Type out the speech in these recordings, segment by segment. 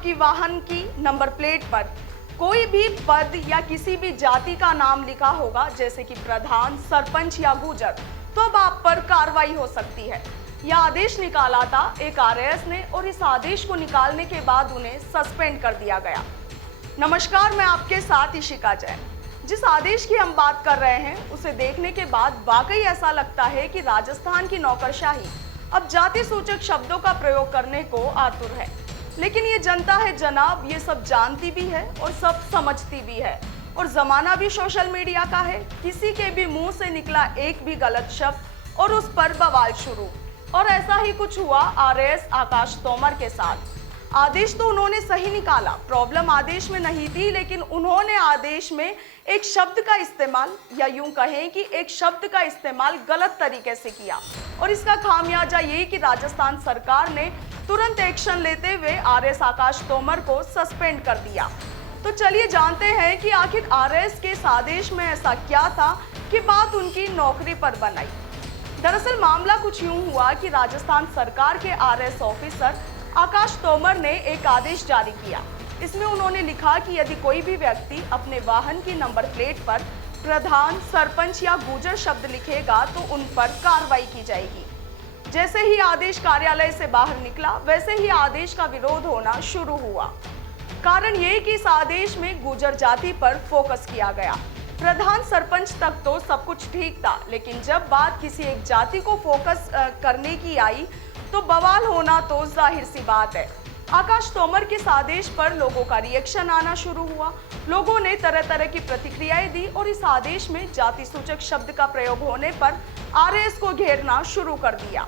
आपकी वाहन की नंबर प्लेट पर कोई भी पद या किसी भी जाति का नाम लिखा होगा, जैसे कि प्रधान, सरपंच या गुजर, तो अब आप पर कार्रवाई हो सकती है। यह आदेश निकाला था एक आरएएस ने और इस आदेश को निकालने के बाद उन्हें सस्पेंड कर दिया गया। नमस्कार, मैं आपके साथ इशिका जैन। जिस आदेश की हम बात कर रहे हैं उसे देखने के बाद वाकई ऐसा लगता है कि राजस्थान की नौकरशाही अब जाति सूचक शब्दों का प्रयोग करने को आतुर है। लेकिन ये जनता है जनाब, ये सब जानती भी है और सब समझती भी है। और जमाना भी सोशल मीडिया का है। किसी के भी मुंह से निकला एक भी गलत शब्द और उस पर बवाल शुरू। और ऐसा ही कुछ हुआ आरएएस आकाश तोमर के साथ। आदेश तो उन्होंने सही निकाला, प्रॉब्लम आदेश में नहीं थी, लेकिन उन्होंने आदेश में एक शब्द का इस्तेमाल, या यूं कहें कि एक शब्द का इस्तेमाल गलत तरीके से किया। और इसका खामियाजा ये कि राजस्थान सरकार ने तुरंत एक्शन लेते हुए आरएएस आकाश तोमर को सस्पेंड कर दिया। तो चलिए जानते हैं कि आखिर आरएएस के इस आदेश में ऐसा क्या था कि बात उनकी नौकरी पर बनाई। दरअसल मामला कुछ यूं हुआ कि राजस्थान सरकार के आरएएस ऑफिसर आकाश तोमर ने एक आदेश जारी किया। इसमें उन्होंने लिखा कि यदि कोई भी व्यक्ति अपने वाहन की नंबर प्लेट पर प्रधान, सरपंच या गुजर शब्द लिखेगा तो उन पर कार्रवाई की जाएगी। जैसे ही आदेश कार्यालय से बाहर निकला, वैसे ही आदेश का विरोध होना शुरू हुआ। कारण ये कि इस आदेश में गुजर जाति पर फोकस किया गया। प्रधान, सरपंच तक तो सब कुछ ठीक था, लेकिन जब बात किसी एक जाति को फोकस करने की आई तो बवाल होना तो जाहिर सी बात है। आकाश तोमर के इस आदेश पर लोगों का रिएक्शन आना शुरू हुआ। लोगों ने तरह तरह की प्रतिक्रियाएं दी और इस आदेश में जाति सूचक शब्द का प्रयोग होने पर आरएएस को घेरना शुरू कर दिया।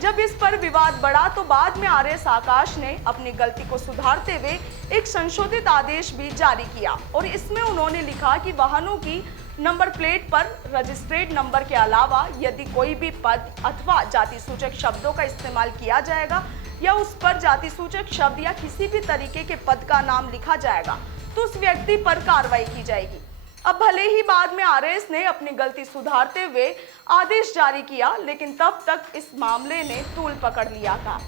जब इस पर विवाद बढ़ा तो बाद में आरएएस आकाश ने अपनी गलती को सुधारते हुए एक संशोधित आदेश भी जारी किया और इसमें उन्होंने लिखा कि वाहनों की नंबर प्लेट पर रजिस्ट्रेड नंबर के अलावा यदि कोई भी पद अथवा जाति सूचक शब्दों का इस्तेमाल किया जाएगा या उस पर जाति सूचक शब्द या किसी भी तरीके के पद का नाम लिखा जाएगा तो उस व्यक्ति पर कार्रवाई की जाएगी। अब भले ही बाद में आरएएस ने अपनी गलती सुधारते हुए आदेश जारी किया, लेकिन तब तक इस मामले ने तूल पकड़ लिया था।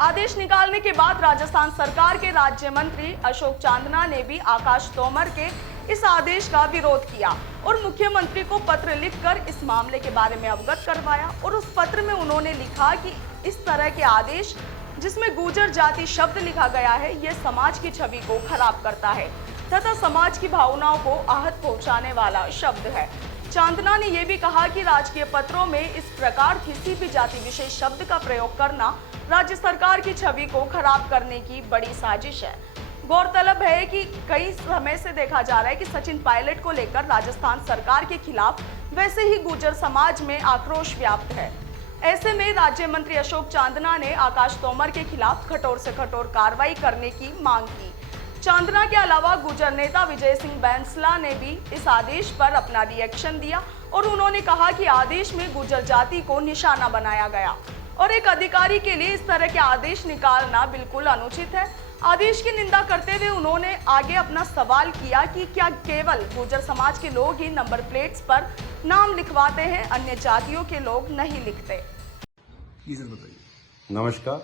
आदेश निकालने के बाद राजस्थान सरकार के राज्य मंत्री अशोक चांदना ने भी आकाश तोमर के इस आदेश का विरोध किया और मुख्यमंत्री को पत्र लिखकर इस मामले के बारे में अवगत करवाया। और उस पत्र में उन्होंने लिखा कि इस तरह के आदेश जिसमें गुजर जाति शब्द लिखा गया है, यह समाज की छवि को खराब करता है तथा समाज की भावनाओं को आहत पहुंचाने वाला शब्द है। चांदना ने यह भी कहा कि राजकीय पत्रों में इस प्रकार किसी भी जाति विशेष शब्द का प्रयोग करना राज्य सरकार की छवि को खराब करने की बड़ी साजिश है। गौरतलब है कि कई समय से देखा जा रहा है कि सचिन पायलट को लेकर राजस्थान सरकार के खिलाफ वैसे ही गुर्जर समाज में आक्रोश व्याप्त है। ऐसे में राज्य मंत्री अशोक चांदना ने आकाश तोमर के खिलाफ कठोर से कठोर कार्रवाई करने की मांग की। चांदना के अलावा गुर्जर नेता विजय सिंह बैंसला ने भी इस आदेश पर अपना रिएक्शन दिया और उन्होंने कहा कि आदेश में गुर्जर जाति को निशाना बनाया गया और एक अधिकारी के लिए इस तरह के आदेश निकालना बिल्कुल अनुचित है। आदेश की निंदा करते हुए उन्होंने आगे अपना सवाल किया कि क्या केवल गुर्जर समाज के लोग ही नंबर प्लेट्स पर नाम लिखवाते हैं, अन्य जातियों के लोग नहीं लिखते। नमस्कार,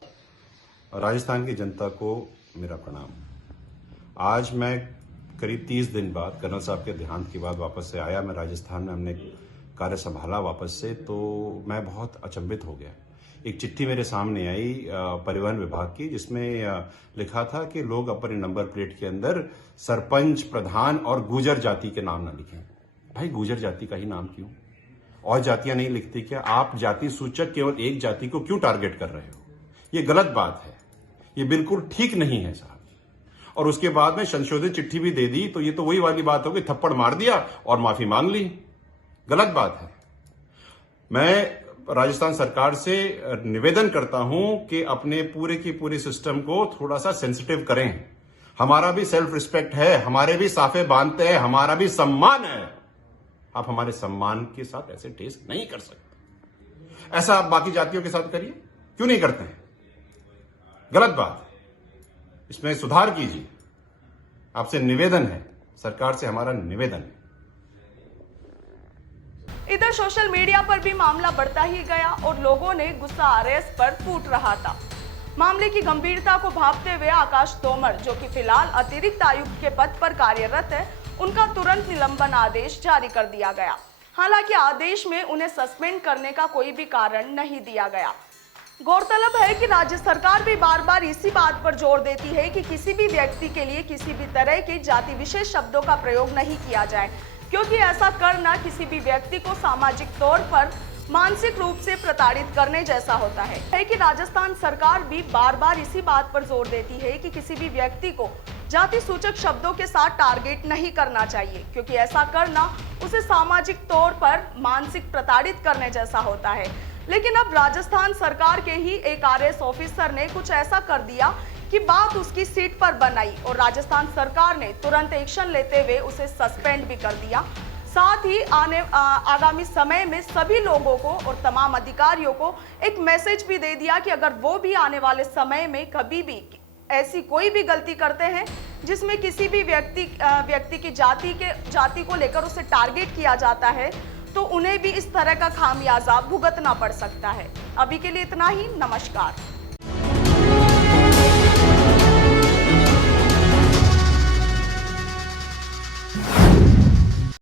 राजस्थान की जनता को मेरा प्रणाम। आज मैं करीब 30 दिन बाद कर्नल साहब के देहांत के बाद वापस से आया। मैं राजस्थान में हमने कार्य संभाला वापस से, तो मैं बहुत अचंभित हो गया। एक चिट्ठी मेरे सामने आई परिवहन विभाग की, जिसमें लिखा था कि लोग अपने नंबर प्लेट के अंदर सरपंच, प्रधान और गुजर जाति के नाम न लिखें। भाई, गुजर जाति का ही नाम क्यों? और जातियां नहीं लिखती क्या? आप जाति सूचक केवल एक जाति को क्यों टारगेट कर रहे हो? ये गलत बात है, ये बिल्कुल ठीक नहीं है साहब। और उसके बाद में संशोधित चिट्ठी भी दे दी, तो ये तो वही वाली बात होगी, थप्पड़ मार दिया और माफी मांग ली। गलत बात है। मैं राजस्थान सरकार से निवेदन करता हूं कि अपने पूरे की पूरे सिस्टम को थोड़ा सा सेंसिटिव करें। हमारा भी सेल्फ रिस्पेक्ट है, हमारे भी साफे बांधते हैं, हमारा भी सम्मान है। आप हमारे सम्मान के साथ ऐसे टेस्ट नहीं कर सकते। ऐसा आप बाकी जातियों के साथ करिए, क्यों नहीं करते हैं? गलत बात है, इसमें सुधार कीजिए। आपसे निवेदन है, सरकार से हमारा निवेदन है। इधर सोशल मीडिया पर भी मामला बढ़ता ही गया और लोगों ने गुस्सा आरएएस पर फूट रहा था। मामले की गंभीरता को भांपते हुए आकाश तोमर, जो कि फिलहाल अतिरिक्त आयुक्त के पद पर कार्यरत है, उनका तुरंत निलंबन आदेश जारी कर दिया गया। हालांकि आदेश में उन्हें सस्पेंड करने का कोई भी कारण नहीं दिया गया। गौरतलब है कि राज्य सरकार भी बार बार इसी बात पर जोर देती है कि किसी भी व्यक्ति के लिए किसी भी तरह के जाति विशेष शब्दों का प्रयोग नहीं किया जाए, क्योंकि ऐसा करना किसी भी व्यक्ति को सामाजिक तौर पर मानसिक रूप से प्रताड़ित करने जैसा होता है कि राजस्थान सरकार भी बार बार इसी बात पर जोर देती है कि किसी भी व्यक्ति को जाति सूचक शब्दों के साथ टारगेट नहीं करना चाहिए, क्योंकि ऐसा करना उसे सामाजिक तौर पर मानसिक प्रताड़ित करने जैसा होता है। लेकिन अब राजस्थान सरकार के ही एक आरएएस ऑफिसर ने कुछ ऐसा कर दिया कि बात उसकी सीट पर बनाई और राजस्थान सरकार ने तुरंत एक्शन लेते हुए उसे सस्पेंड भी कर दिया। साथ ही आगामी समय में सभी लोगों को और तमाम अधिकारियों को एक मैसेज भी दे दिया कि अगर वो भी आने वाले समय में कभी भी ऐसी कोई भी गलती करते हैं जिसमें किसी भी व्यक्ति की जाति को लेकर उसे टारगेट किया जाता है, तो उन्हें भी इस तरह का खामियाजा भुगतना पड़ सकता है। अभी के लिए इतना ही। नमस्कार।